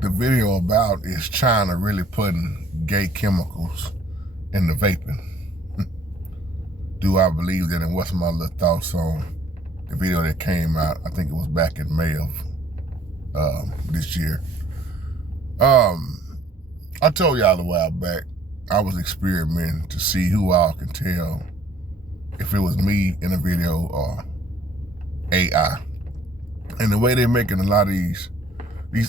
the video about is China really putting gay chemicals in the vaping. Do I believe that, and what's my little thoughts on the video that came out? I think it was back in May of this year. I told y'all a while back I was experimenting to see who all can tell if it was me in a video or AI. And the way they're making a lot of these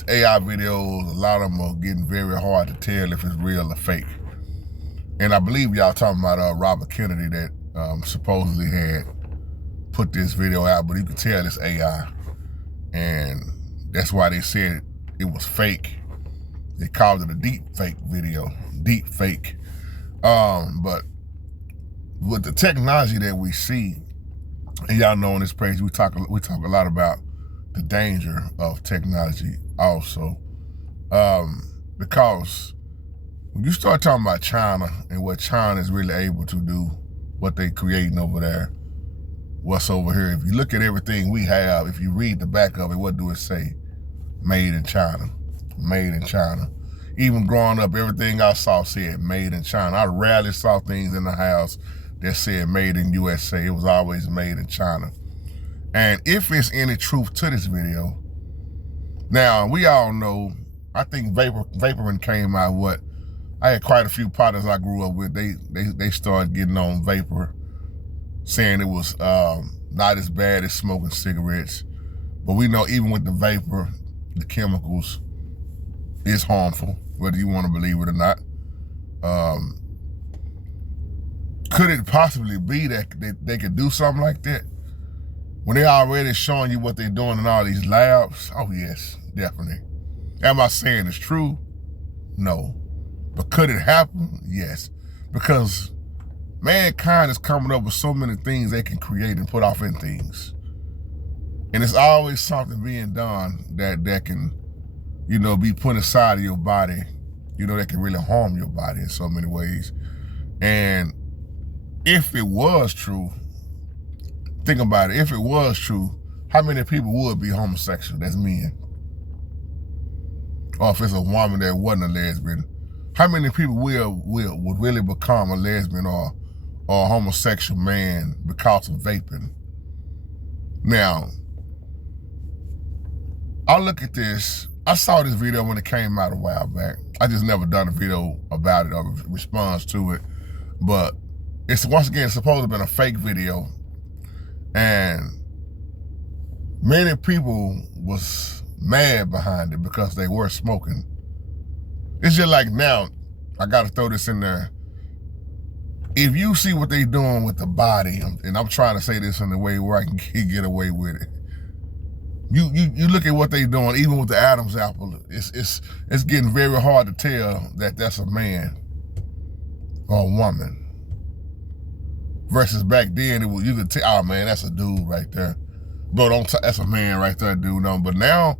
AI videos, a lot of them are getting very hard to tell if it's real or fake. And I believe y'all talking about Robert Kennedy that supposedly had put this video out, but you could tell it's AI. And that's why they said it was fake. They called it a deep fake video, deep fake. But with the technology that we see, and y'all know on this page, we talk a lot about the danger of technology also. Because when you start talking about China and what China is really able to do, what they creating over there, what's over here, if you look at everything we have, if you read the back of it, what do it say? Made in China, made in China. Even growing up, everything I saw said made in China. I rarely saw things in the house that said made in USA. It was always made in China. And if it's any truth to this video, now we all know, I think vaporing came out, I had quite a few partners I grew up with, they started getting on vapor, saying it was not as bad as smoking cigarettes. But we know even with the vapor, the chemicals is harmful, whether you want to believe it or not. Could it possibly be that they could do something like that? When they're already showing you what they're doing in all these labs? Oh yes, definitely. Am I saying it's true? No. But could it happen? Yes. Because mankind is coming up with so many things they can create and put off in things. And it's always something being done that can, be put inside of your body, that can really harm your body in so many ways. And if it was true, think about it, if it was true, how many people would be homosexual? That's men. Or if it's a woman that wasn't a lesbian, how many people would really become a lesbian or a homosexual man because of vaping? Now, I look at this, I saw this video when it came out a while back. I just never done a video about it or a response to it. But it's, once again, it's supposed to have been a fake video. And many people was mad behind it because they were smoking. It's just like now, I gotta throw this in there. If you see what they doing with the body, and I'm trying to say this in a way where I can get away with it. You look at what they doing, even with the Adam's apple, it's getting very hard to tell that that's a man or a woman. Versus back then, you could tell, oh man, that's a dude right there. Bro, that's a man right there, dude. No, but now,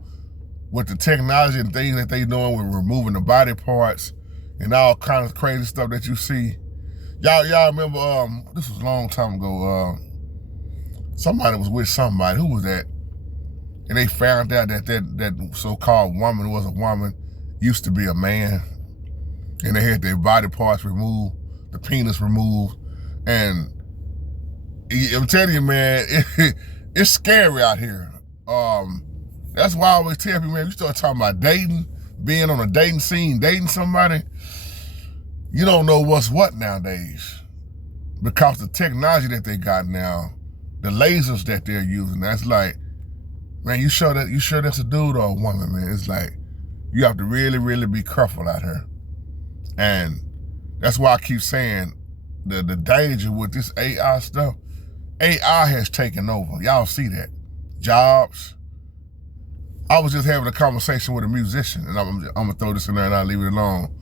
with the technology and things that they doing with removing the body parts and all kinds of crazy stuff that you see, y'all remember, this was a long time ago, somebody was with somebody, who was that? And they found out that so-called woman was a woman, used to be a man, and they had their body parts removed, the penis removed, and I'm telling you, man, it's scary out here. That's why I always tell people, man, you start talking about dating, being on a dating scene, dating somebody, you don't know what's what nowadays. Because the technology that they got now, the lasers that they're using, that's like, man, you sure that's a dude or a woman, man? It's like, you have to really, really be careful out here. And that's why I keep saying the danger with this AI stuff. AI has taken over. Y'all see that. Jobs. I was just having a conversation with a musician, and I'm gonna throw this in there and I'll leave it alone.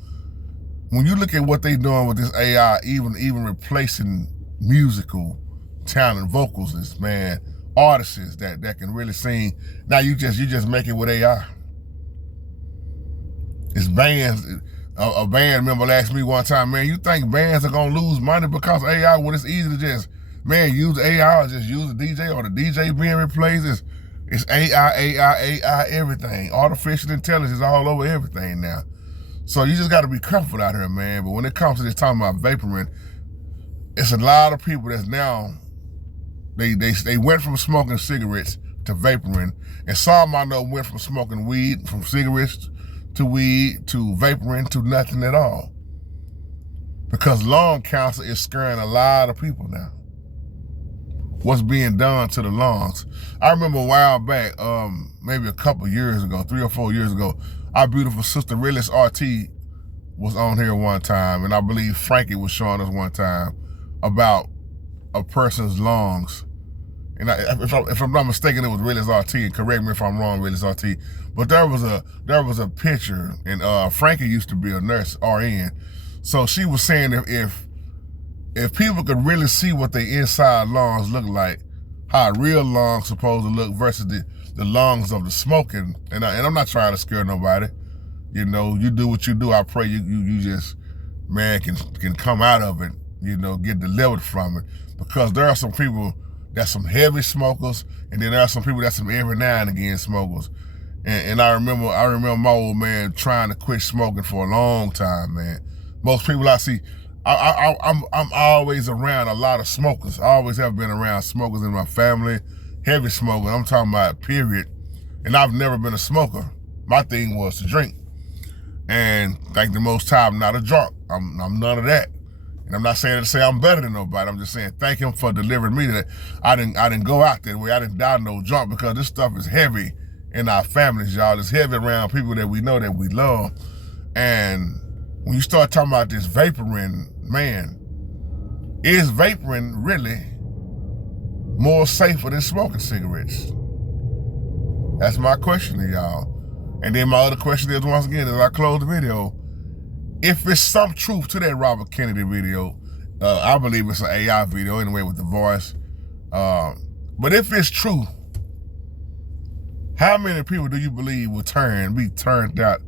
When you look at what they doing with this AI, even replacing musical talent, vocalists, man, artists that can really sing. Now you just make it with AI. It's bands. A band member asked me one time, man, you think bands are gonna lose money because of AI when it's easy to just, man, use AI or just use the DJ or the DJ being replaced? It's AI, everything. Artificial intelligence is all over everything now. So you just got to be careful out here, man. But when it comes to this talking about vaporing, it's a lot of people that's now, they went from smoking cigarettes to vaporing. And some I know went from smoking weed, from cigarettes to weed, to vaporing, to nothing at all. Because lung cancer is scaring a lot of people now. What's being done to the lungs. I remember a while back, maybe a couple years ago, 3 or 4 years ago, our beautiful sister Realist RT was on here one time, and I believe Frankie was showing us one time about a person's lungs. And if I'm not mistaken, it was Realist RT, and correct me if I'm wrong, Realist RT. But there was a picture, and Frankie used to be a nurse, RN. So she was saying if people could really see what their inside lungs look like, how real lungs supposed to look versus the lungs of the smoking, and I'm not trying to scare nobody. You know, you do what you do. I pray you just, man, can come out of it, you know, get delivered from it. Because there are some people that's some heavy smokers, and then there are some people that's some every now and again smokers. And I remember my old man trying to quit smoking for a long time, man. Most people I see, I'm always around a lot of smokers. I always have been around smokers in my family, heavy smokers. I'm talking about period. And I've never been a smoker. My thing was to drink. And thank the Most High, I'm not a drunk. I'm none of that. And I'm not saying to say I'm better than nobody. I'm just saying thank him for delivering me that I didn't go out that way. I didn't die no drunk, because this stuff is heavy in our families, y'all. It's heavy around people that we know, that we love. And when you start talking about this vaporing, man, is vaporing really more safer than smoking cigarettes? That's my question to y'all. And then my other question is, once again, as I close the video, if there's some truth to that Robert Kennedy video, I believe it's an AI video anyway with the voice, but if it's true, how many people do you believe will be turned out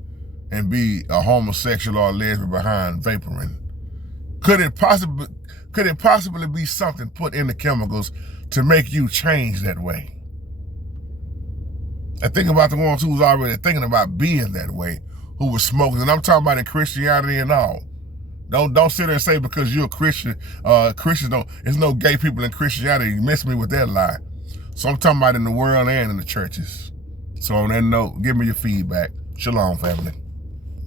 and be a homosexual or a lesbian behind vaporing? Could it possibly be something put in the chemicals to make you change that way? And think about the ones who was already thinking about being that way, who was smoking. And I'm talking about in Christianity and all. Don't sit there and say because you're a Christian, Christians don't, there's no gay people in Christianity. You miss me with that lie. So I'm talking about in the world and in the churches. So on that note, give me your feedback. Shalom, family.